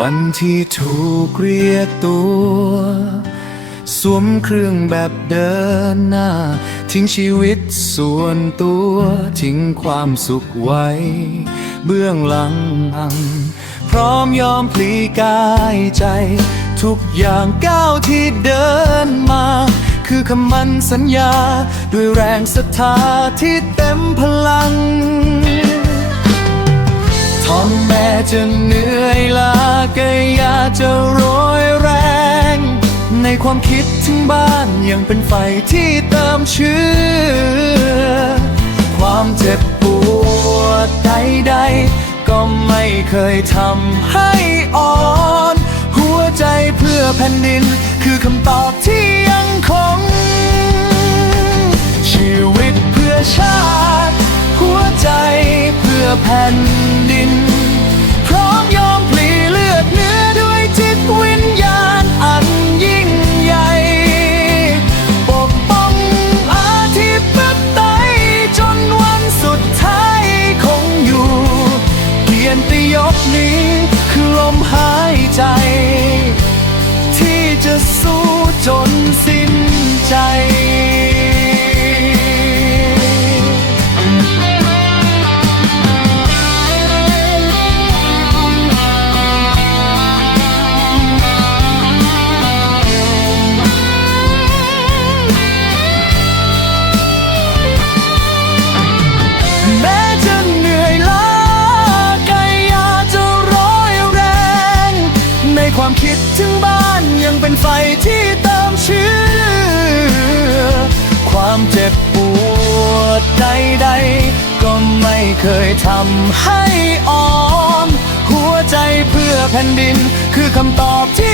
วันที่ถูกเรียกตัว สวมเครื่องแบบเดินหน้า ทิ้งชีวิตส่วนตัว ทิ้งความสุขไว้ เบื้องหลัง พร้อมยอมพลีกายใจ ทุกอย่างก้าวที่เดินมา คือคำมั่นสัญญา ด้วยแรงศรัทธาที่เต็มพลังทอนแม้จะเหนื่อย จะโรยแรง ในความคิดถึงบ้านยังเป็นไฟที่เติมเชื้อ ความเจ็บปวดใดๆ ก็ไม่เคยทำให้อ่อน หัวใจเพื่อแผ่นดิน คือคำตอบที่ยังคง ชีวิตเพื่อชาติ หัวใจเพื่อแผ่น ใจ ที่ตามเชื่อ ความเจ็บปวดใดๆ ก็ไม่เคยทำให้อ่อน หัวใจเพื่อแผ่นดิน คือคำตอบที่